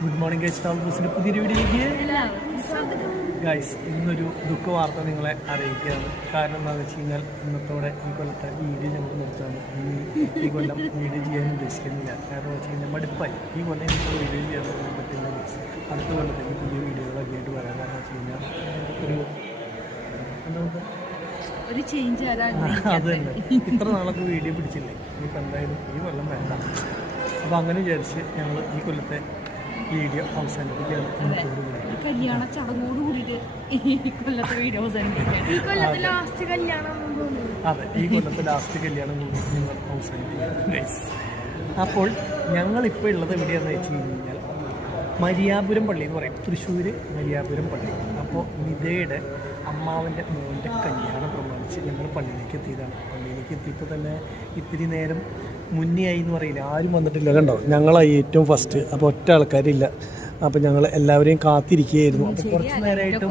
Good morning guys travel ബോസിന്റെ പുതിയൊരു വീഡിയോയിലേക്ക് ഗൈസ് ഇന്നൊരു ദുഃഖ വാർത്ത നിങ്ങളെ അറിയിക്കുകയാണ്. കാരണം എന്താണെന്ന് വെച്ച് കഴിഞ്ഞാൽ ഇന്നത്തോടെ ഈ കൊല്ലത്തെ വീഡിയോ ഞങ്ങൾ നിർത്തുകയാണ് ഇനി ഈ കൊല്ലം വീഡിയോ ചെയ്യാൻ ഉദ്ദേശിക്കുന്നില്ല. കാരണം വെച്ച് കഴിഞ്ഞാൽ മടുപ്പായി. ഈ കൊല്ലം എനിക്ക് വീഡിയോ ചെയ്യാൻ പറ്റില്ല ഗൈസ് അടുത്ത കൊല്ലത്തേക്ക് പുതിയ വീഡിയോകളൊക്കെ ആയിട്ട് വരാം. കാരണം വെച്ച് കഴിഞ്ഞാൽ ഒരു എന്താ ഒരു ചേഞ്ച് അത് തന്നെ ഇത്ര നാളൊക്കെ വീഡിയോ പിടിച്ചില്ലേ? ഇനിയിപ്പോൾ എന്തായാലും ഈ കൊല്ലം വേണ്ട. അപ്പോൾ അങ്ങനെ വിചാരിച്ച് ഞങ്ങൾ ഈ കൊല്ലത്തെ വീഡിയോ അവസാനിപ്പിക്കുകയാണ് കല്യാണ ചടങ്ങോട് കൂടിയിട്ട് ഈ കൊല്ലത്തെ വീഡിയോ അവസാനിപ്പിക്കാൻ ഈ കൊല്ലത്തെ ലാസ്റ്റ് കല്യാണം അതെ ഈ കൊല്ലത്തെ ലാസ്റ്റ് കല്യാണം കൂടി ഞങ്ങൾ അവസാനിപ്പിക്കുകയാണ്. അപ്പോൾ ഞങ്ങളിപ്പോൾ ഉള്ളത് എവിടെയാണെന്ന് വെച്ച് കഴിഞ്ഞാൽ മരിയാപുരം പള്ളി എന്ന് പറയും. തൃശ്ശൂർ മരിയാപുരം പള്ളി. അപ്പോൾ നിതയുടെ അമ്മാവന്റെ മോന്റെ കല്യാണം പ്രമാണിച്ച് ഞങ്ങൾ പള്ളിയിലേക്ക് എത്തിയതാണ്. പള്ളിയിലേക്ക് എത്തിയപ്പോൾ തന്നെ ഇത്തിരി നേരം മുന്നേ ആയി എന്ന് പറയില്ല. ആരും വന്നിട്ടില്ല. കണ്ടോ? ഞങ്ങളായി ഏറ്റവും ഫസ്റ്റ് അപ്പോൾ ഒറ്റ ആൾക്കാരില്ല. അപ്പോൾ ഞങ്ങൾ എല്ലാവരെയും കാത്തിരിക്കുകയായിരുന്നു. അപ്പോൾ കുറച്ച് നേരമായിട്ടും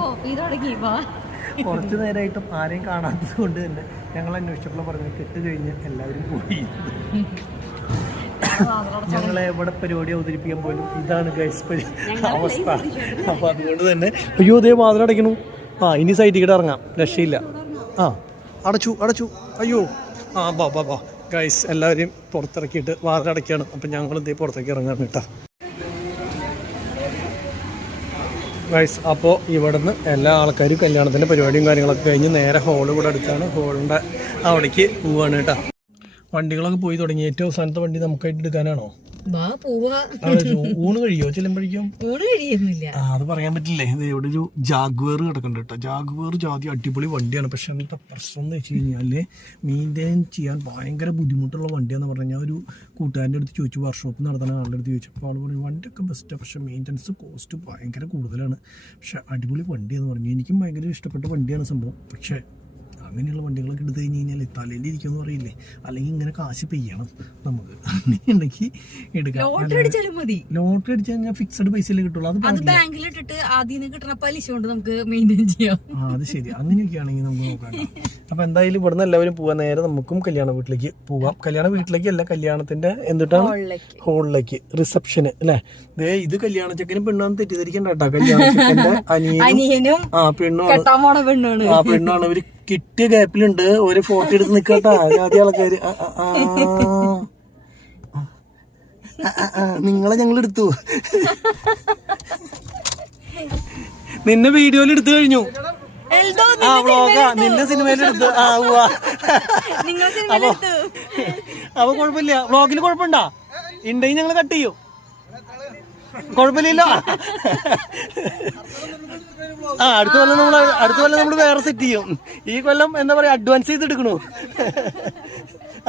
കുറച്ച് നേരമായിട്ടും ആരെയും കാണാത്തത് കൊണ്ട് തന്നെ ഞങ്ങൾ അന്വേഷിച്ചപ്പോൾ പറഞ്ഞു കെട്ട് കഴിഞ്ഞ് എല്ലാവരും പോയി. ഞങ്ങളെ എവിടെ പരിപാടി അവതരിപ്പിക്കാൻ പോലും ഇതാണ് ഗൈസ് അവസ്ഥ. അപ്പൊ അതുകൊണ്ട് തന്നെ അയ്യോ അതേ വാതിലടയ്ക്കണു ആ ഇനി സൈറ്റിൽ കൂടെ ഇറങ്ങാം. രക്ഷയില്ല. ആ അടച്ചു അടച്ചു. അയ്യോ. ആ ബാ ബാ ബാ ഗൈസ് എല്ലാവരെയും പുറത്തിറക്കിയിട്ട് വാതിലടയ്ക്കാണ് അപ്പം ഞങ്ങളും തീ പുറത്തേക്ക് ഇറങ്ങാൻ കേട്ടോ. ഗൈസ് അപ്പോൾ ഇവിടുന്ന് എല്ലാ ആൾക്കാരും കല്യാണത്തിന്റെ പരിപാടിയും കാര്യങ്ങളൊക്കെ കഴിഞ്ഞ് നേരെ ഹോൾ കൂടെ അടുത്താണ്. ഹോളിന്റെ അവിടേക്ക് പോവുകയാണ് കേട്ടോ. വണ്ടികളൊക്കെ പോയി തുടങ്ങി ഏറ്റവും അവസാനത്തെ വണ്ടി നമുക്കായിട്ട് എടുക്കാനാണോ? വാ പോവാ. ഊണ് കഴിയോ? ചെല്ലുമ്പോഴേക്കും? ഊണ് കഴിയുന്നില്ല. അത് പറയാൻ പറ്റില്ലേ? ഇവിടെ ഒരു ജാഗ്വേർ കിടക്കുന്നുണ്ട് കേട്ടോ. ജാഗ്വേർ ജാതി അടിപൊളി വണ്ടിയാണ്. പക്ഷെ എന്താ പ്രശ്നം എന്ന് വെച്ച് കഴിഞ്ഞാൽ മെയിന്റെയിൻ ചെയ്യാൻ ഭയങ്കര ബുദ്ധിമുട്ടുള്ള വണ്ടിയാന്ന് പറഞ്ഞു ഞാൻ ഒരു കൂട്ടുകാരന്റെ അടുത്ത് ചോദിച്ചു വർക്ക്ഷോപ്പ് നടത്തുന്ന ആളുടെ അടുത്ത് ചോദിച്ചു അപ്പോൾ ആൾ പറഞ്ഞു വണ്ടിയൊക്കെ ബെസ്റ്റാണ് പക്ഷേ മെയിന്റനൻസ് കോസ്റ്റ് ഭയങ്കര കൂടുതലാണ്. പക്ഷെ അടിപൊളി വണ്ടിയെന്ന് പറഞ്ഞു. എനിക്കും ഭയങ്കര ഇഷ്ടപ്പെട്ട വണ്ടിയാണ് സംഭവം. പക്ഷേ അങ്ങനെയുള്ള വണ്ടികളൊക്കെ എടുത്തു കഴിഞ്ഞ് കഴിഞ്ഞാൽ തലയിലിരിക്കുമെന്ന് പറയില്ലേ? അല്ലെങ്കിൽ ഇങ്ങനെ കാശ് പെയ്യണം നമുക്ക്. അങ്ങനെയുണ്ടെങ്കിൽ എടുക്കാം. ലോട്ടറി അടിച്ചാലും മതി. ലോട്ടറി അടിച്ചു കഴിഞ്ഞാൽ ഫിക്സഡ് പൈസയിലേ കിട്ടുള്ളൂ. അത് ബാങ്കിൽ ഇട്ടിട്ട് ആദ്യം കിട്ടുന്ന പലിശ കൊണ്ട് നമുക്ക് മെയിന്റെയിൻ ചെയ്യാം. ആ അത് ശരി. അങ്ങനെയൊക്കെ ആണെങ്കിൽ നമുക്ക് നോക്കാം അപ്പൊ എന്തായാലും ഇവിടുന്ന് എല്ലാവരും പോവാൻ നേരെ നമുക്കും കല്യാണ വീട്ടിലേക്ക് പോവാം. കല്യാണ വീട്ടിലേക്ക് അല്ല കല്യാണത്തിന്റെ എന്തിട്ടാണ്? ഹോളിലേക്ക് റിസപ്ഷന് അല്ലേ? ദേ ഇത് കല്യാണ ചെക്കനും പെണ്ണാന്ന് തെറ്റിദ്ധരിക്കണ്ട കേട്ടോ. കല്യാണ ചെക്കന്റെ അനിയനും ആ പെണ്ണുമാണ്. കെട്ടാൻ പോണ പെണ്ണാണ്. ആ പെണ്ണാണ് ഇവർ കിട്ടിയ ഗ്യാപ്പിലുണ്ട്. ഒരു ഫോട്ടോ എടുത്ത് നിക്കട്ടാ. ആദ്യ ആൾക്കാര് നിങ്ങളെ ഞങ്ങൾ എടുത്തു. നിന്നെ വീഡിയോയിൽ എടുത്തു കഴിഞ്ഞു. നിന്റെ ആ വ്ളോഗാ നിന്നെ സിനിമയിൽ എടുത്തു. ആ എടുത്തു. അപ്പൊ കുഴപ്പമില്ല. വ്ളോഗിന് കുഴപ്പമുണ്ടാ? ഉണ്ടെങ്കിൽ ഞങ്ങൾ കട്ട് ചെയ്യും. കുഴപ്പമില്ലല്ലോ. ആ അടുത്ത കൊല്ലം നമ്മൾ അടുത്ത കൊല്ലം നമ്മൾ വേറെ സെറ്റ് ചെയ്യും. ഈ കൊല്ലം എന്താ പറയാ അഡ്വാൻസ് ചെയ്ത് എടുക്കണു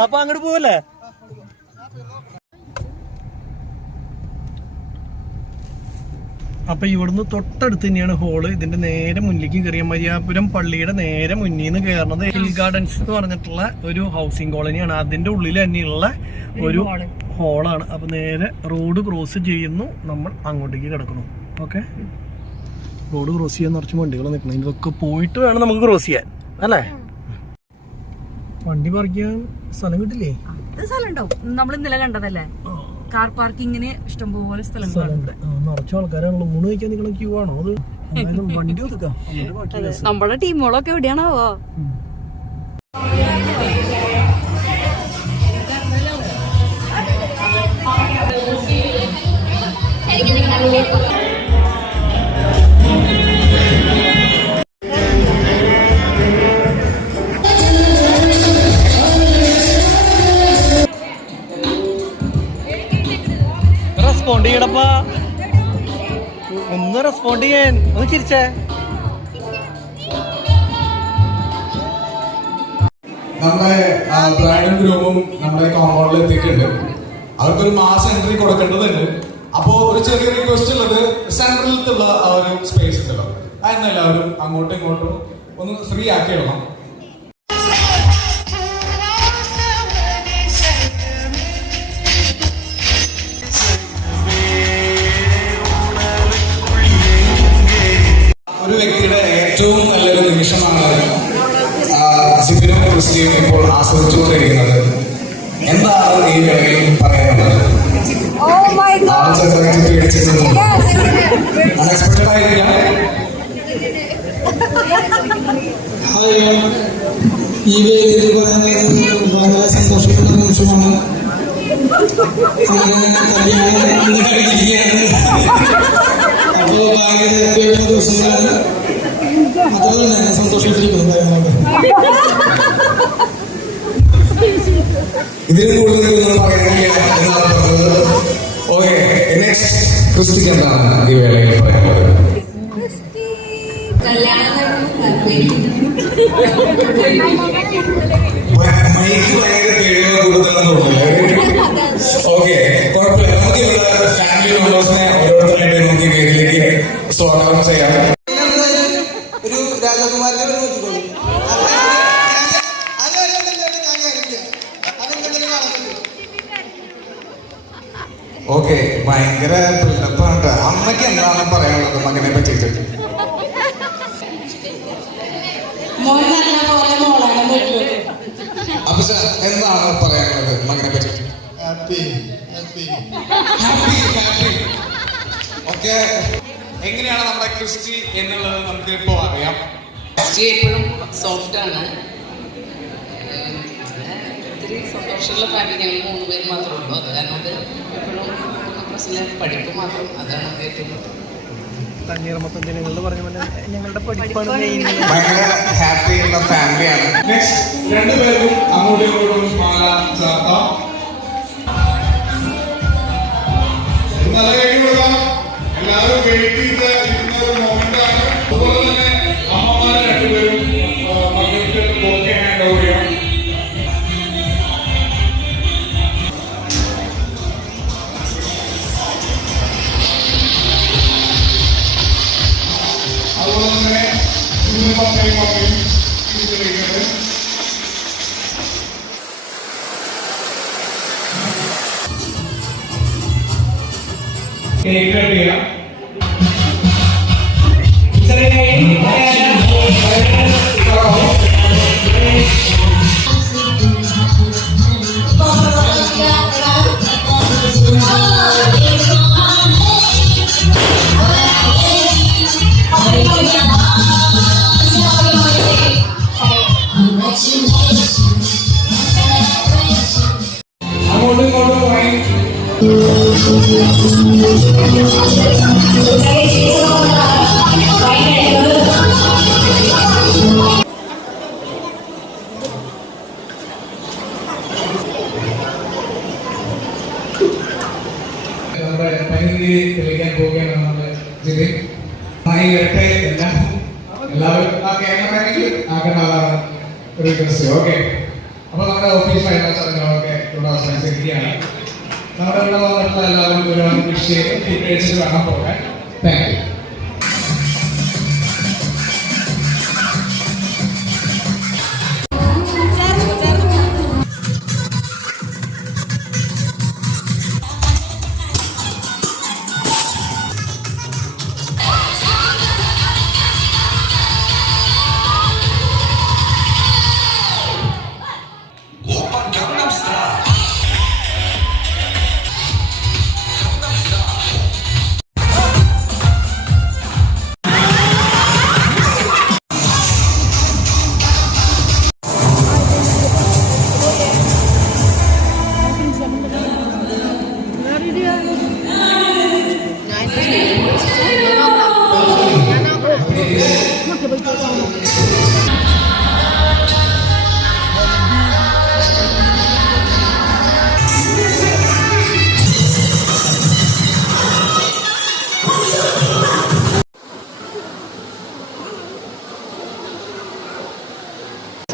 അപ്പൊ അങ്ങോട്ട് പോവല്ലേ? അപ്പൊ ഇവിടുന്ന് തൊട്ടടുത്ത് തന്നെയാണ് ഹോൾ ഇതിന്റെ നേരെ മുന്നിലേക്ക് കയറിയ മരിയാപുരം പള്ളിയുടെ നേരെ മുന്നിൽ നിന്ന് കയറുന്നത് ഹിൽ ഗാർഡൻസ് എന്ന് പറഞ്ഞിട്ടുള്ള ഒരു ഹൗസിംഗ് കോളനിയാണ് അതിന്റെ ഉള്ളിൽ തന്നെയുള്ള ഒരു ഹോളാണ് അപ്പോൾ നേരെ റോഡ് ക്രോസ് ചെയ്യുന്നു. നമ്മൾ അങ്ങോട്ടേക്ക് കിടക്കുന്നു. ഓക്കെ റോഡ് ക്രോസ് ചെയ്യാൻ നിറച്ച് വണ്ടികൾ നിൽക്കണം ഇതൊക്കെ പോയിട്ട് വേണം നമുക്ക് ക്രോസ് ചെയ്യാൻ. അല്ലേ? വണ്ടി പാർക്ക് ചെയ്യാൻ സ്ഥലം കിട്ടില്ലേ? സ്ഥലം നമ്മൾ ഇന്നലെ കണ്ടതല്ലേ? കാർ പാർക്കിങ്ങിന് ഇഷ്ടംപോലെ സ്ഥലങ്ങളുണ്ട് സ്ഥലമുണ്ട് ആ, നിറച്ച ആൾക്കാരാണല്ലോ. ഊണ് കഴിക്കാൻ നിൽക്കണ ക്യൂ ആണോ അത്? വണ്ടി ഒതുക്കാം. നമ്മുടെ ടീമുകളൊക്കെ എവിടെയാണാവോ? നമ്മുടെ ബ്രൈഡൽ ഗ്രൂപ്പും നമ്മുടെ കോമ്പൗണ്ടിൽ എത്തിയിട്ടുണ്ട്. അവർക്കൊരു മാസം എൻട്രി കൊടുക്കേണ്ടതുണ്ട്. ഇതിന് കൂടുതൽ ഒന്നും പറയുന്നില്ല എന്നാണ് പറഞ്ഞത് ഓക്കെ നെക്സ്റ്റ് ക്രിസ്റ്റിക്ക് എന്താണ് ഈ വേളയിൽ പറയാനുള്ളത് മൈക്ക് ഭയങ്കര പേരുകൾ കൂടുതലെന്ന് തോന്നുന്നില്ല ഓക്കെ കുഴപ്പമില്ല. നമുക്ക് ഇവിടെ ഫാമിലി മെമ്പേഴ്സിനെ ഓരോരുത്തരായിട്ട് നോക്കി വേദിയിലേക്ക് സ്വാഗതം ചെയ്യാം ഒരു രാജകുമാരനെ നോക്കിക്കോളൂ ഓക്കെ ഭയങ്കര ബിൽഡപ്പാണ് അമ്മയ്ക്ക് എന്താണ് പറയാനുള്ളത് മകനെ പറ്റിയിട്ട് മോൻ നല്ല പോലെ മോളാണ് വീട്ടിൽ അപ്പൊ സർ എന്താണ് പറയാനുള്ളത് മകനെ പറ്റിയിട്ട് happy happy happy happy okay എങ്ങനെയാണ് നമ്മുടെ ക്രിസ്റ്റി എന്നുള്ളത് നമുക്ക് ഇപ്പോ അറിയാം. ക്രിസ്റ്റി എപ്പോഴും സോഫ്റ്റ് ആണ്. ഒത്തിരി സന്തോഷമുള്ള കാര്യം ഞങ്ങൾ മൂന്ന് പേര് മാത്രമേ ഉള്ളൂ. അത് കാരണം എപ്പോഴും പ്രശ്നം പഠിപ്പ് മാത്രം അതാണ് ഏറ്റവും തണ്ണീർമത്തം ജനങ്ങൾ പറഞ്ഞ പോലെ ഞങ്ങളുടെ പഠിപ്പാണ് ഹാപ്പി ഉള്ള ഫാമിലിയാണ് നെക്സ്റ്റ് രണ്ടുപേരും അങ്ങോട്ടും ഇങ്ങോട്ടും മാല ചാർത്താം നല്ല എല്ലാവരും അതുപോലെ തന്നെ അമ്മമാരെ രണ്ടുപേരും അതുപോലെ തന്നെ created പരിധി തെളിയിക്കാൻ പോവുകയാണ് നമ്മുടെ ജിതിൻ നന്നായി വരട്ടെ എല്ലാം എല്ലാവരും ആ ക്യാമറയ്ക്ക് ആക്കേണ്ടതാണ് റിക്വസ്റ്റ് ഓക്കെ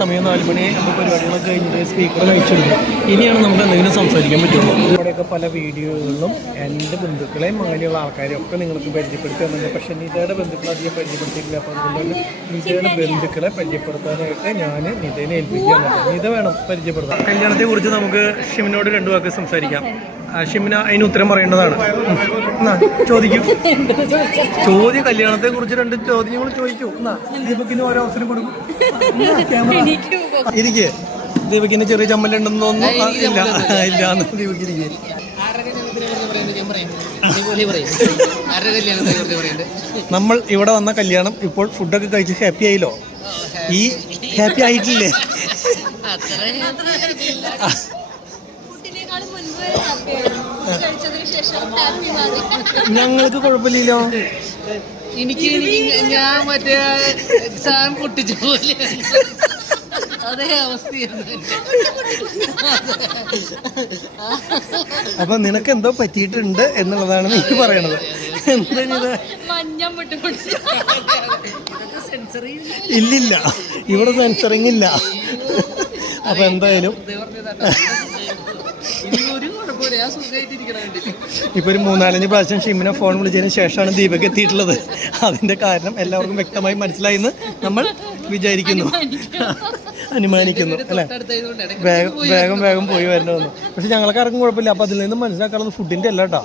സമയം നാല് മണി അപ്പോൾ പരിപാടികളൊക്കെ കഴിഞ്ഞിട്ട് സ്പീക്കർ അയച്ചിട്ടുണ്ട്. ഇനിയാണ് നമുക്ക് എന്തെങ്കിലും സംസാരിക്കാൻ പറ്റുള്ളൂ. ഇവിടെയൊക്കെ പല വീഡിയോകളിലും എന്റെ ബന്ധുക്കളെയും അങ്ങനെയുള്ള ആൾക്കാരെയും ഒക്കെ നിങ്ങൾക്ക് പരിചയപ്പെടുത്തി തന്നിട്ടുണ്ട് പക്ഷേ നിതയുടെ ബന്ധുക്കളെ അധികം പരിചയപ്പെടുത്തിയിട്ടില്ല. അപ്പോൾ അതുകൊണ്ട് നിതയുടെ ബന്ധുക്കളെ പരിചയപ്പെടുത്താനായിട്ട് ഞാൻ നിതേനെ ഏൽപ്പിക്കുകയാണ്. നിത വേണം പരിചയപ്പെടുത്താം കല്യാണത്തെ കുറിച്ച് നമുക്ക് ഷിമിനോട് രണ്ടു വാക്ക് സംസാരിക്കാം. ഷിമിന അതിന് ഉത്തരം പറയേണ്ടതാണ്. ചോദിക്കും എന്നാ ചോദിക്കൂ. ചോദ്യം കല്യാണത്തെ കുറിച്ച് രണ്ട് ചോദ്യങ്ങൾ ചോദിക്കൂ. എന്നാ ദീപക്കിന് ഓരോ അവസരം കൊടുക്കും. ഇരിക്കേ. ദീപക്കിന് ചെറിയ ചമ്മലുണ്ടെന്ന് തോന്നുന്നു. ഇല്ല. ഇല്ല എന്ന് ദീപക്ക് ഇരിക്കെ. അതേപോലെ പറയും. ആരുടെ കല്യാണത്തെ കുറിച്ച് പറയണ്ടേ നമ്മൾ ഇവിടെ വന്ന കല്യാണം ഇപ്പോൾ ഫുഡൊക്കെ കഴിച്ച് ഹാപ്പി ആയില്ലോ? ഈ ഹാപ്പി. ആയിട്ടില്ലേ? ഞങ്ങൾക്ക് കുഴപ്പമില്ലല്ലോ. എനിക്ക് ഞാൻ മറ്റേ സാധനം പൊട്ടിച്ച പോലെ അതേ അവസ്ഥയാണ്. അപ്പൊ നിനക്ക് എന്തോ പറ്റിയിട്ടുണ്ട് എന്നുള്ളതാണ് നീ പറയണത്. ഇല്ലില്ല. ഇവിടെ സെൻസറിങ് ഇല്ല. അപ്പൊ എന്തായാലും ഇപ്പൊ ഒരു മൂന്നാലഞ്ച് പ്രാവശ്യം ഷിമിനെ ഫോൺ വിളിച്ചതിന് ശേഷമാണ് ദീപക് എത്തിയിട്ടുള്ളത്. അതിന്റെ കാരണം എല്ലാവർക്കും വ്യക്തമായി മനസ്സിലായി എന്ന് നമ്മൾ വിചാരിക്കുന്നു. അനുമാനിക്കുന്നു അല്ലെ? വേഗം വേഗം വേഗം പോയി വരണമെന്ന് പക്ഷെ ഞങ്ങൾക്ക് ആർക്കും കുഴപ്പമില്ല. അപ്പൊ അതിൽ നിന്ന് മനസ്സിലാക്കാനുള്ളത് ഫുഡിന്റെ അല്ല കേട്ടോ.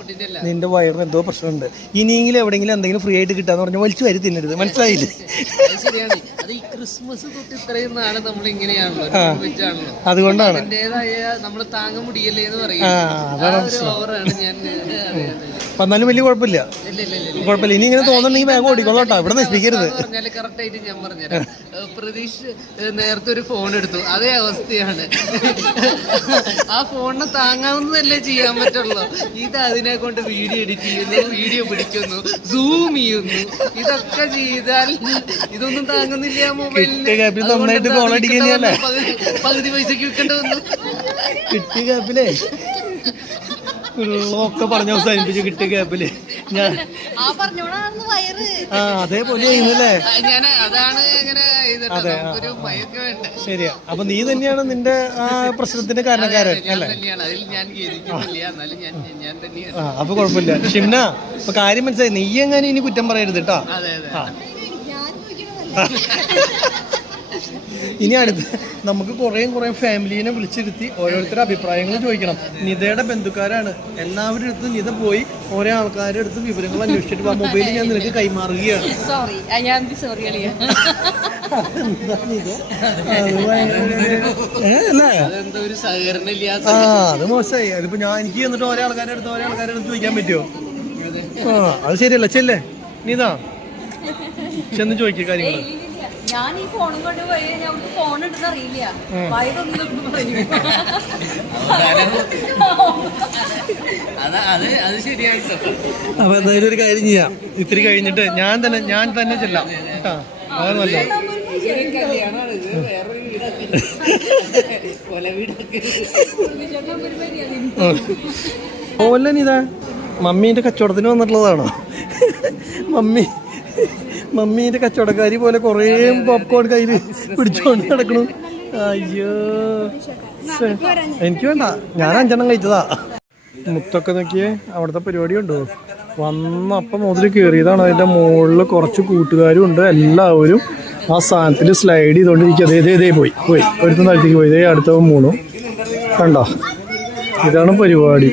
നിന്റെ വയറിന് എന്തോ പ്രശ്നമുണ്ട്. ഇനിയെങ്കിലും എവിടെയെങ്കിലും എന്തെങ്കിലും ഫ്രീ ആയിട്ട് കിട്ടാന്ന് പറഞ്ഞാൽ വലിച്ചു വരി തിന്നരുത്. മനസ്സിലായില്ലേ? ക്രിസ്മസ് തൊട്ട് ഇത്രയും നാൾ നമ്മൾ ഇങ്ങനെയാണല്ലോ അതുകൊണ്ടാണ്. നമ്മൾ മുടിയല്ലേ എന്ന് എന്നാലും വലിയ കുഴപ്പമില്ല. കുഴപ്പമില്ല. ഇനി ഇങ്ങനെ തോന്നുന്നുണ്ടെങ്കിൽ വേഗം ഓടിക്കോളൂ കേട്ടോ. ഇവിടെ നശിപ്പിക്കരുത്. പ്രതീക്ഷ നേരത്തെ ഒരു ഫോൺ എടുത്തു അതേ അവസ്ഥയാണ്. ആ ഫോണിനെ താങ്ങാവുന്നതല്ലേ ചെയ്യാൻ പറ്റുള്ളൂ. ഇത് അതിനെ കൊണ്ട് വീഡിയോ എഡിറ്റ് ചെയ്യുന്നു വീഡിയോ പിടിക്കുന്നു സൂം ചെയ്യുന്നു. ഇതൊക്കെ ചെയ്താൽ ഇതൊന്നും താങ്ങുന്നില്ല ആ മൊബൈലിന് പകുതി പൈസക്ക് വിൽക്കേണ്ടി വന്നു. കിട്ടിയ ഗ്യാപ്പിലേ ഒക്കെ പറഞ്ഞു അവസാനിപ്പിച്ചു കിട്ടിയ ഗ്യാപ്പിൽ ഞാൻ ആ പറഞ്ഞോടാണെന്ന് വയറ്. ആ അതേപോലെ ചെയ്യുന്നല്ലേ? ശരിയാ. അപ്പൊ നീ തന്നെയാണ് നിന്റെ ആ പ്രശ്നത്തിന്റെ കാരണക്കാരൻ ഞാൻ അല്ലേ? തന്നെയാണ്. അതിൽ ഞാൻ ഖേദിക്കുന്നില്ല. എന്നാലും ഞാൻ ഞാൻ തന്നെയാണ്. ആ അപ്പൊ കുഴപ്പമില്ല. ഷിംന ഇപ്പൊ കാര്യം മനസ്സിലായി. നീ എങ്ങനെ ഇനി കുറ്റം പറയരുത് കേട്ടോ അതെ അതെ. ആ. ഞാൻ ചോദിക്കണതല്ല ഇനി അടുത്ത് നമുക്ക് കുറേയും കുറേ ഫാമിലീനെ വിളിച്ചിരുത്തി ഓരോരുത്തരുടെ അഭിപ്രായങ്ങൾ ചോദിക്കണം. നിതയുടെ ബന്ധുക്കാരാണ്. എല്ലാവരുടെ അടുത്ത് നിത പോയി ഓരോ ആൾക്കാരുടെ അടുത്ത് വിവരങ്ങൾ അന്വേഷിച്ചിട്ട് ആ മൊബൈൽ ഞാൻ നിനക്ക് കൈമാറുകയാണ്. ആ അത് മോശമായി. അതിപ്പോ ഞാൻ എനിക്ക് എന്നിട്ട് ഓരോ ആൾക്കാരുടെ അടുത്ത് ഓരോ ആൾക്കാരുടെ അടുത്ത് ചോദിക്കാൻ പറ്റുമോ ആ അത് ശരിയല്ല. ചെല്ലേ. നീതാ ചെന്ന് ചോദിക്കുക കാര്യങ്ങൾ ഞാൻ ഈ ഫോണും കൊണ്ട് പോയി ഞാൻ അവർക്ക് ഫോൺ ഉണ്ടെന്ന് അറിയില്ല. വയറൊന്നും പറയും അപ്പൊ എന്തായാലും ഒരു കാര്യം ചെയ്യാം. ഇത്തിരി കഴിഞ്ഞിട്ട് ഞാൻ തന്നെ ഞാൻ തന്നെ ചെല്ലാം. കേട്ടാ അതാണ് നല്ലത്. കല്യാണമാണ് ഇത്. വേറൊരു വീടാക്കി. കൊല വീടാക്കി. ഓല്ല ഇതാ. മമ്മീന്റെ കച്ചവടത്തിന് വന്നിട്ടുള്ളതാണോ? മമ്മി. മമ്മീന്റെ കച്ചവടക്കാരി പോലെ കൊറേ പോപ്കോൺ കയ്യിൽ പിടിച്ചോണ്ട് നടക്കണു അയ്യോ. എനിക്ക് വേണ്ട. ഞാൻ അഞ്ചെണ്ണം കഴിച്ചതാ. മുത്തൊക്കെ നോക്കിയേ അവിടുത്തെ പരിപാടി ഉണ്ടോ വന്നപ്പം മുതൽ കയറിയതാണ് അതിന്റെ മുകളിൽ കുറച്ച് കൂട്ടുകാരും ഉണ്ട്. എല്ലാവരും ആ സ്ഥാനത്തിൽ സ്ലൈഡ് ചെയ്തോണ്ടിരിക്കുക അതേ ഇതേ ഇതേ പോയി പോയി. ഒരുത്തും താഴത്തേക്ക് പോയി. ഇതേ അടുത്ത മൂന്നും കണ്ടോ? ഇതാണ് പരിപാടി.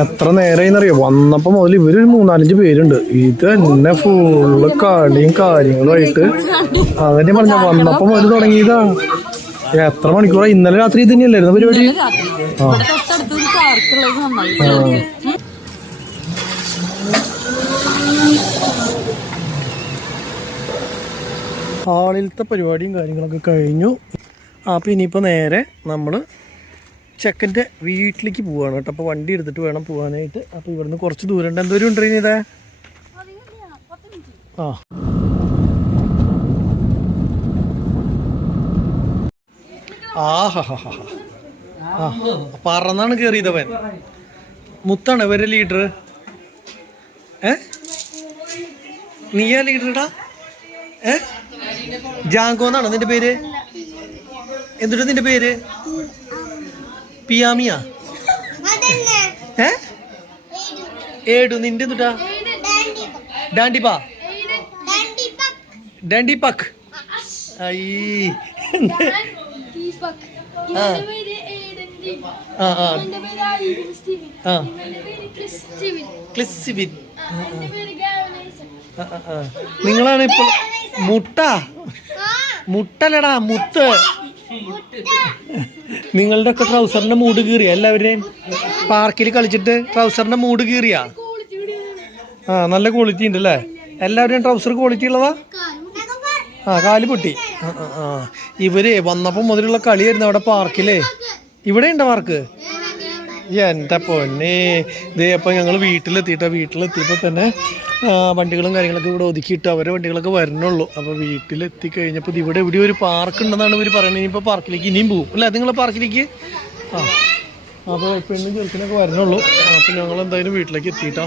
എത്ര നേരമായിന്നറിയോ വന്നപ്പോ മുതൽ ഇവർ മൂന്നാലഞ്ച് പേരുണ്ട്. ഇത് തന്നെ ഫുള്ള് കളിയും കാര്യങ്ങളുമായിട്ട്. അതന്നെ പറഞ്ഞ വന്നപ്പോ മുതൽ തുടങ്ങിയതാ. എത്ര മണിക്കൂറാ? ഇന്നലെ രാത്രി ഇത് തന്നെയല്ലായിരുന്നു പരിപാടി? ആ. തൊട്ടടുത്ത് ഒരു പാർക്കുള്ളത് നന്നായി. ഹാളിലത്തെ പരിപാടിയും കാര്യങ്ങളൊക്കെ കഴിഞ്ഞു. അപ്പോൾ ഇനിയിപ്പോൾ നേരെ നമ്മൾ ചെക്കന്റെ വീട്ടിലേക്ക് പോവാണ് കേട്ടോ. അപ്പോൾ വണ്ടി എടുത്തിട്ട് വേണം പോകാനായിട്ട് അപ്പോൾ ഇവിടുന്ന് കുറച്ച് ദൂരം ഉണ്ട് എന്തോരം ഉണ്ട് ഇതേ? ആ. ആ. പറന്നാണ് കയറിയതവൻ മുത്താണ് ഇവരെ ലീഡർ ഏ? നീയാ ലീഡറിടാ ഏ? ജാങ്കോ എന്നാണോ നിന്റെ പേര്? എന്തിട്ട് നിന്റെ പേര്? പിയാമിയ ഏ? ഏടു നിന്റെ ആ. ആ ആ. ആ. ഗാവനൈസൻ ആ, ആ, ആ. നിങ്ങളാണ് ഇപ്പോൾ മുട്ട. മുട്ടലടാ മുത്ത്. നിങ്ങളുടെ ഒക്കെ ട്രൗസറിന്റെ മൂട് കീറിയ? എല്ലാവരുടെയും പാർക്കിൽ കളിച്ചിട്ട് ട്രൗസറിന്റെ മൂട് കീറിയ? ആ നല്ല ക്വാളിറ്റി ഉണ്ട് അല്ലേ? എല്ലാവരുടെയും ട്രൗസർ ക്വാളിറ്റി ഉള്ളതാ? ആ കാൽ പൊട്ടി. ആ, ആ. ഇവർ വന്നപ്പോ മുതലുള്ള കളിയായിരുന്നു അവിടെ പാർക്കിലേ. ഇവിടെ ഉണ്ടോ പാർക്ക് എന്റെ പൊന്നെ? ഇതേ അപ്പൊ ഞങ്ങൾ വീട്ടിലെത്തിയിട്ടാ വീട്ടിലെത്തിയപ്പോൾ തന്നെ വണ്ടികളും കാര്യങ്ങളൊക്കെ ഇവിടെ ഒതുക്കിയിട്ട് അവരെ വണ്ടികളൊക്കെ വരണുള്ളൂ. അപ്പോൾ വീട്ടിലെത്തി കഴിഞ്ഞപ്പോൾ ഇവിടെ ഇവിടെ ഒരു പാർക്ക് ഉണ്ടെന്നാണ് ഇവർ പറയുന്നത്. ഇനിയിപ്പോൾ പാർക്കിലേക്ക് ഇനിയും പോകും അല്ലേ? നിങ്ങൾ പാർക്കിലേക്ക് ആ. അപ്പോൾ പെണ്ണും ചെറുക്കനൊക്കെ വരണുള്ളൂ. അപ്പോൾ ഞങ്ങൾ എന്തായാലും വീട്ടിലേക്ക് എത്തിയിട്ടാ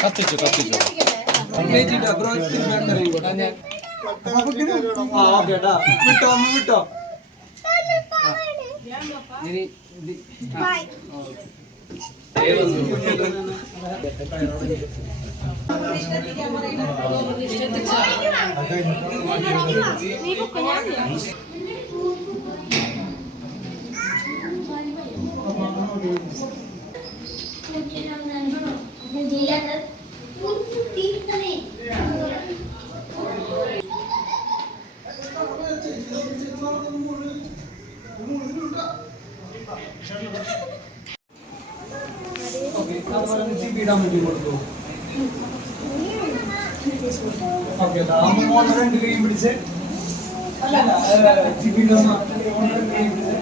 കത്തിച്ചു കത്തിച്ചു. വിട്ടോ അമ്മ വിട്ടോ. ഇടാൻ വേണ്ടി കൊടുത്തു ഓക്കെ അമ്മ മോളെ രണ്ട് കൈയും പിടിച്ച് അല്ല അല്ല ജിബിയുടെ അമ്മ മോളെ രണ്ട് കൈയും പിടിച്ച്?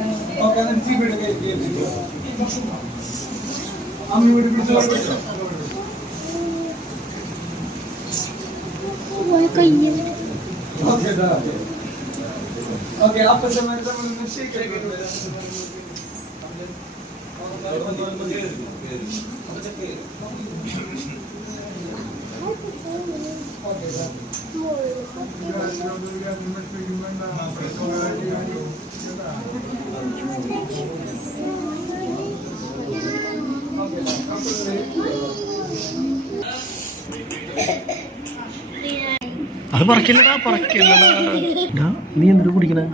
ഓക്കെ എന്നാൽ ജിബിയുടെ കൈ കൈ പിടിച്ചു അമ്മ ഇവിടെ പിടിച്ചോ ഓക്കെ ഓക്കെ അപ്പത്തെ മരുന്ന് നമ്മൾ ഷേക്ക് അത് പറക്കില്ലടാ പറക്കില്ലടാ നീ എന്തിനു കുടിക്കണേ?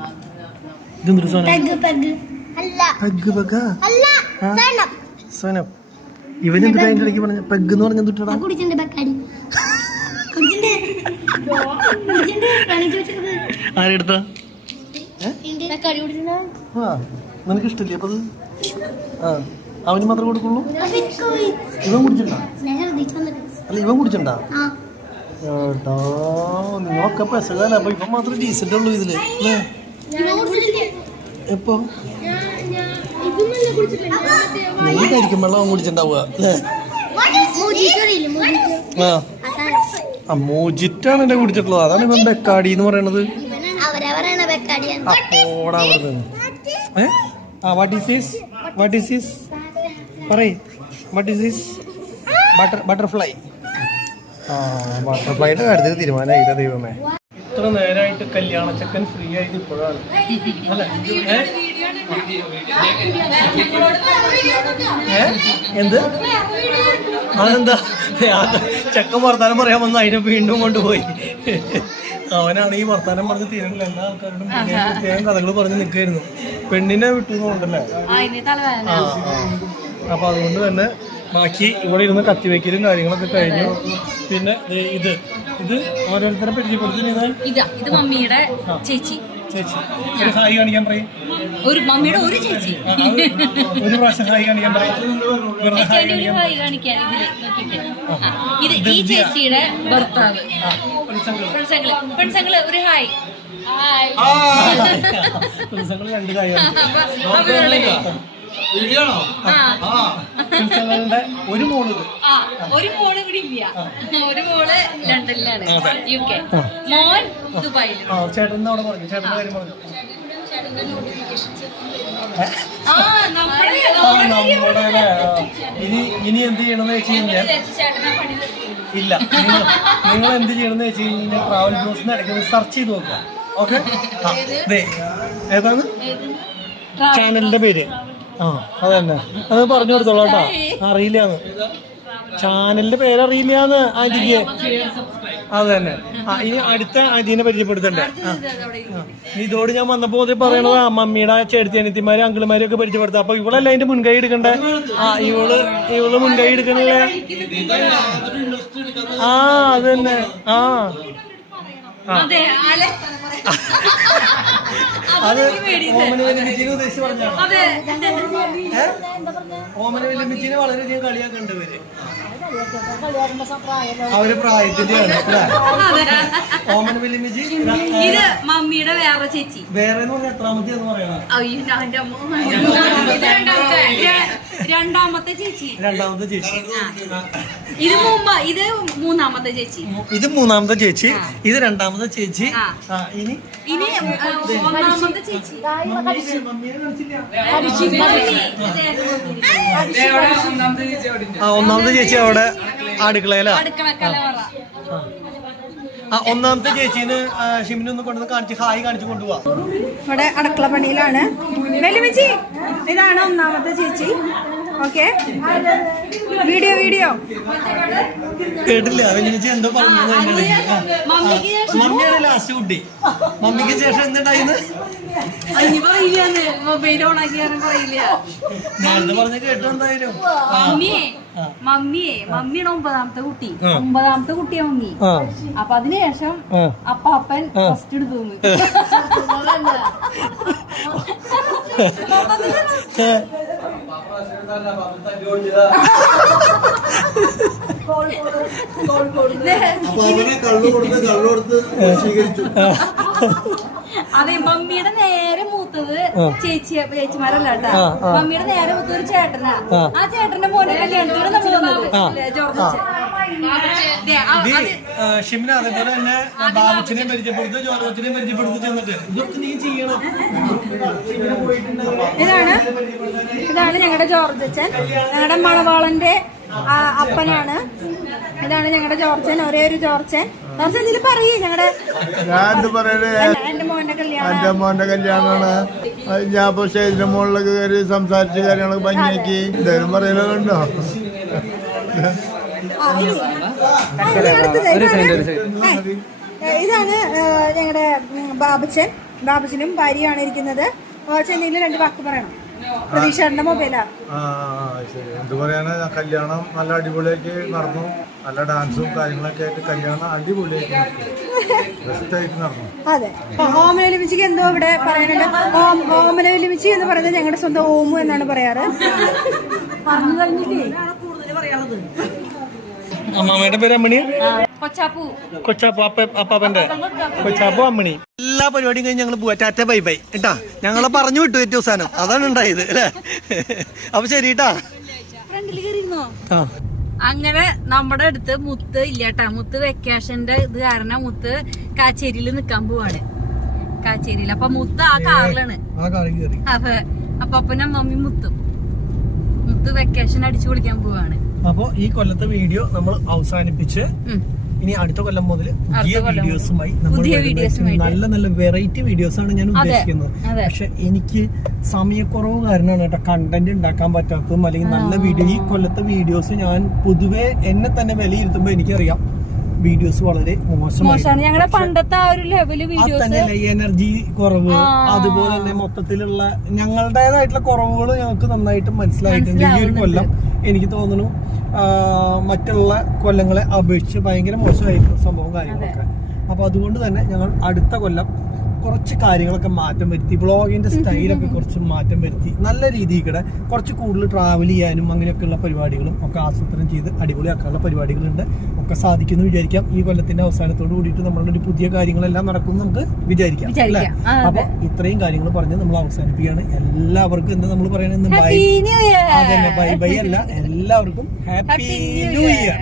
ഇതെന്തൊരു സോനം ഇവൻ എന്തിനാ അതിന്റെ ഇടയ്ക്ക് പറഞ്ഞ പെഗ് എന്ന് പറഞ്ഞ ചോദിച്ചത്. ആരെടുത്ത നിനക്ക് ഇഷ്ടല്ലേ അപ്പൊ ആ അവന് മാത്രമേ കൊടുക്കുള്ളൂ? ഇവൻ കുടിച്ചിട്ടുണ്ടാ? വന്നിട്ട് അല്ല ഇവൻ കുടിച്ചിട്ടുണ്ടാ? ആ. ഏട്ടാ വെള്ളം കുടിച്ചിട്ടുണ്ടാവുക അല്ലേ? ആ. എന്നെ കുടിച്ചിട്ടുള്ളത്. അതാണ് ഇവൻ ബെക്കാടി എന്ന് പറയണത്. ആ വാട്ട് വാട്ട് പറയ്. വാട്ട് ബട്ടർ ബട്ടർഫ്ലൈ ബട്ടർഫ്ലൈയുടെ കാര്യത്തിൽ തീരുമാനമായില്ല ദൈവമേ. ഇത്ര നേരമായിട്ട് കല്യാണ ചെക്കൻ ഫ്രീ ആയത് ഇപ്പോഴാണ്? എന്ത്? അതെന്താ? ചെക്കൻ വർത്താനം പറയാൻ വന്ന് അതിനെ വീണ്ടും കൊണ്ടുപോയി. അവനാണ് ഈ വർത്താനം പറഞ്ഞ് തീരുന്നില്ല എല്ലാ ആൾക്കാരോടും പ്രത്യേകം കഥകൾ പറഞ്ഞ് നിൽക്കായിരുന്നു പെണ്ണിനെ വിട്ടു എന്നുണ്ടല്ലേ. അപ്പൊ അതുകൊണ്ട് തന്നെ ബാക്കി ഇവിടെ ഇരുന്ന് കത്തിവെക്കലും കാര്യങ്ങളൊക്കെ കഴിഞ്ഞു. പിന്നെ ഇത്. ഇത് ഓരോരുത്തരെ പരിചയപ്പെടുത്തുന്നത് ഇതാ. ഇത് മമ്മിയുടെ ചേച്ചി. ചേച്ചി. ഒരു ഹായ് കാണിക്കാൻ പറയും. ഒരു മമ്മിയുടെ ഒരു ചേച്ചി. ഒരു പ്രാവശ്യം ഹായ് കാണിക്കാൻ പറയും. ഹായ് ഇത് ഈ ചേച്ചിയുടെ ഭർത്താവ്. ഫ്രണ്ട്സങ്ങൾ ഫ്രണ്ട്സങ്ങൾ ഒരു ഹായ്. രണ്ട് ഹായ് അപ്പൊ ആണോ ആ. ഒരു മോൾ ആ ഒരു മോൾ ഇവിടെ ഇല്ല. ഒരു മോൾ ലണ്ടനിലാണ്. U K. മോൻ ദുബായിലും ആ ചേട്ടൻ അവിടെ പറഞ്ഞു. ചേട്ടന്റെ കാര്യം പറഞ്ഞു. ആ നമ്മുടെ ആ നമ്മുടെ അല്ലേ? ആ. ഇനി ഇനി എന്ത് ചെയ്യണമെന്ന് വെച്ച് കഴിഞ്ഞാൽ ചേട്ടനെ പണി ഇല്ല നിങ്ങൾ നിങ്ങൾ എന്ത് ചെയ്യണമെന്ന് വെച്ച് കഴിഞ്ഞാൽ ട്രാവൽ ന്യൂസിന് ഇടയ്ക്ക് സെർച്ച് ചെയ്ത് നോക്കുക. ഓക്കെ ഏതാണ്? ചാനലിന്റെ പേര്. ആ അത് തന്നെ അത് പറഞ്ഞു കൊടുത്തോളാം കേട്ടോ. അറിയില്ലാന്ന്. ചാനലിന്റെ പേര് അറിയില്ലാന്ന് ആന്റിക്ക്. അത് തന്നെ ആ ഇനി അടുത്ത ആന്റീനെ പരിചയപ്പെടുത്തണ്ടേ. ആ. ആ. ഇതോട് ഞാൻ വന്നപ്പോ മുതൽ പറയണത് ആ മമ്മിയുടെ ചേട്ടത്തി അനിയത്തിമാരും അങ്കിളുമാരും ഒക്കെ പരിചയപ്പെടുത്താം. അപ്പൊ ഇവളല്ല അതിന്റെ മുൻകൈ എടുക്കണ്ടേ? ആ ഇവൾ ഇവൾ മുൻകൈ എടുക്കണല്ലേ? ആ അത് തന്നെ ആ. അതെ ഓമന ഉദ്ദേശിച്ച് പറഞ്ഞാണ് ഓമന വളരെയധികം കളിയാക്കണ്ട് ഇവർ. അവർ പ്രായത്തിന്റെയാണ് ഓമൻ ഇത് മമ്മിയുടെ വേറെ ചേച്ചി. വേറെ എത്രാമത്തെ എന്ന് പറയണം. രണ്ടാമത്തെ ചേച്ചി. രണ്ടാമത്തെ ചേച്ചി. ഇത് മുമ്പ് ഇത് മൂന്നാമത്തെ ചേച്ചി. ഇത് മൂന്നാമത്തെ ചേച്ചി ഇത് രണ്ടാമത്തെ ചേച്ചി. ഇനി? ഇനി ഒന്നാമത്തെ ചേച്ചി. ആ ഒന്നാമത്തെ ചേച്ചി അവിടെ അടുക്കളയിലാ. അടുക്കള ഒന്നാമത്തെ ചേച്ചീന് ഷിമിനൊന്നും കൊണ്ടുവന്ന് കാണിച്ച് ഹായ് കാണിച്ചു കൊണ്ടുപോവാ. ഇവിടെ അടുക്കള പണിയിലാണ്. ഇതാണ് ഒന്നാമത്തെ ചേച്ചി. ഓക്കെ വീഡിയോ വീഡിയോ കേട്ടില്ല എന്തോ പറഞ്ഞു മമ്മിക്ക് മമ്മിയാണ് ലാസ്റ്റ് കുട്ടി മമ്മിക്ക് ശേഷം എന്തുണ്ടായിരുന്നു മൊബൈൽ ഓൺ ആക്കി പറയില്ല നേരത്തെ പറഞ്ഞ കേട്ടോ എന്തായാലും മമ്മിയെ മമ്മിയെ മമ്മിയാണ് ഒമ്പതാമത്തെ കുട്ടി ഒമ്പതാമത്തെ കുട്ടിയാ മമ്മി അപ്പൊ അതിനുശേഷം അപ്പ അപ്പാപ്പൻ ഫസ്റ്റ് എടുത്തു അപ്പൊ അവനെ കള്ളു കൊടുത്ത് കള്ളു കൊടുത്ത് സ്വീകരിച്ചു. അതെ മമ്മിയുടെ നേരെ മൂത്തത് ചേച്ചി ചേച്ചിമാരല്ല കേട്ടാ മമ്മിയുടെ നേരെ മൂത്തത് ഒരു ചേട്ടനാ. ആ. ചേട്ടന്റെ മോനെ കല്യാണത്തോടെ നമ്മൾ ജോർജ്? അത് ഷിമിന അതേപോലെ തന്നെ ബാബുച്ചിനെ പരിചയപ്പെടുത്തു ജോലോച്ചിനെയും പരിചയപ്പെടുത്തു ചെന്നിട്ട്. ഇതൊക്കെ നീ ചെയ്യണം. ഇതാണ്. ഇതാണ് ഞങ്ങളുടെ ജോർജ് അച്ഛൻ ഞങ്ങളുടെ മണവാളന്റെ അപ്പനാണ്. ഇതാണ് ഞങ്ങളുടെ ജോർജൻ ഒരേ ഒരു ജോർജൻ ജോർജൻ ഇതിൽ പറയേ ഞങ്ങളുടെ ഞാൻ എന്ത് പറയണേ അല്ല, എന്റെ മോന്റെ കല്യാണം. എന്റെ മോന്റെ കല്യാണമാണ് ഞാൻ ഇപ്പൊ സ്റ്റേജിന്റെ മുകളിലൊക്കെ കയറി സംസാരിച്ച് കാര്യങ്ങളൊക്കെ ഭംഗിയാക്കി. എന്തായാലും പറയലുണ്ടോ? ആ, ഇതാണ് ആ, ഇതാണ് ഞങ്ങളുടെ ബാബച്ചൻ. ബാബച്ചനും ഭാര്യയാണ് ഇരിക്കുന്നത്. ചെന്നൈയിൽ രണ്ട് വാക്ക് പറയണം. പ്രതീക്ഷയുടെ മൊബൈലാ. എന്ത് കല്യാണം? നല്ല അടിപൊളിയായിട്ട് നടന്നു. നല്ല ഡാൻസും കാര്യങ്ങളൊക്കെ ആയിട്ട് കല്യാണം അടിപൊളിയായിട്ട് നടന്നു. അതെ. ഓമന ലിമിച്ചിക്ക് എന്തോ ഇവിടെ പറയാനുണ്ട്. ഓമന ലിമിച്ചി എന്ന് പറയുന്നത് ഞങ്ങളുടെ സ്വന്തം ഓമു എന്നാണ് പറയാറ്. പറഞ്ഞു കഴിഞ്ഞില്ലേ? അമ്മാമ്മയുടെ പേര് അമ്മണി? കൊച്ചാപ്പു. കൊച്ചാപ്പു അപ്പ അപ്പാപ്പന്റെ കൊച്ചാപ്പു അമ്മണി. എല്ലാ പരിപാടിയും കഴിഞ്ഞ് ഞങ്ങൾ പോവാ. Tata bye bye. കേട്ടാ? ഞങ്ങളെ പറഞ്ഞു വിട്ടു ഏറ്റവും സാധനം അതാണ് ഉണ്ടായത് അല്ലേ? അപ്പൊ ശരി കേട്ടാ? ആ. അങ്ങനെ നമ്മുടെ അടുത്ത് മുത്ത് ഇല്ലാട്ടാ മുത്ത് വെക്കേഷന്റെ ഇത് കാരണം മുത്ത് കാച്ചേരിയിൽ നിക്കാൻ പോവാണ്. കാച്ചേരിയിൽ. അപ്പൊ മുത്ത് ആ കാറിലാണ്. അപ്പൊ അപ്പൊ അപ്പനും മമ്മി മുത്തും. മുത്ത് വെക്കേഷൻ അടിച്ചു പൊളിക്കാൻ പോവാണ്. അപ്പൊ ഈ കൊല്ലത്തെ വീഡിയോ നമ്മൾ അവസാനിപ്പിച്ച് ഇനി അടുത്ത കൊല്ലം മുതൽ പുതിയ വീഡിയോസുമായി. നല്ല നല്ല വെറൈറ്റി വീഡിയോസ് ആണ് ഞാൻ ഉദ്ദേശിക്കുന്നത്. പക്ഷെ എനിക്ക് സമയക്കുറവ് കാരണമാണ് കേട്ടോ കണ്ടന്റ് ഉണ്ടാക്കാൻ പറ്റാത്തതും അല്ലെങ്കിൽ നല്ല വീഡിയോ ഈ കൊല്ലത്തെ വീഡിയോസ് ഞാൻ പൊതുവെ എന്നെ തന്നെ വിലയിരുത്തുമ്പോൾ എനിക്കറിയാം. വീഡിയോസ് വളരെ മോശമാണ്. ഞങ്ങളുടെ പണ്ടത്തെ ആ ഒരു ലെവൽ വീഡിയോസ് എനർജി കുറവ്. അതുപോലെ തന്നെ മൊത്തത്തിലുള്ള ഞങ്ങളുടേതായിട്ടുള്ള കുറവുകൾ ഞങ്ങൾക്ക് നന്നായിട്ട് മനസ്സിലായിട്ടുണ്ട്. ഈ ഒരു കൊല്ലം എനിക്ക് തോന്നുന്നു മറ്റുള്ള കൊല്ലങ്ങളെ അപേക്ഷിച്ച് ഭയങ്കര മോശമായിരുന്നു സംഭവം കാര്യങ്ങളൊക്കെ. അപ്പൊ അതുകൊണ്ട് തന്നെ ഞങ്ങൾ അടുത്ത കൊല്ലം കുറച്ച് കാര്യങ്ങളൊക്കെ മാറ്റം വരുത്തി. ബ്ലോഗിന്റെ സ്റ്റൈലൊക്കെ കുറച്ച് മാറ്റം വരുത്തി. നല്ല രീതിയിൽ കൂടെ കുറച്ച് കൂടുതൽ ട്രാവൽ ചെയ്യാനും അങ്ങനെയൊക്കെയുള്ള പരിപാടികളും ഒക്കെ ആസൂത്രണം ചെയ്ത് അടിപൊളിയാക്കാനുള്ള പരിപാടികളുണ്ട്. ഒക്കെ സാധിക്കുന്നു വിചാരിക്കാം. ഈ കൊല്ലത്തിന്റെ അവസാനത്തോട് കൂടിയിട്ട് നമ്മളുടെ ഒരു പുതിയ കാര്യങ്ങളെല്ലാം നടക്കും നമുക്ക് വിചാരിക്കാം അല്ലേ. അപ്പൊ ഇത്രയും കാര്യങ്ങൾ പറഞ്ഞ് നമ്മൾ അവസാനിപ്പിക്കുകയാണ്. എല്ലാവർക്കും എന്താ നമ്മൾ പറയണെന്ന് ബൈ ബൈ അല്ല. എല്ലാവർക്കും ഹാപ്പി ന്യൂ. ഇയർ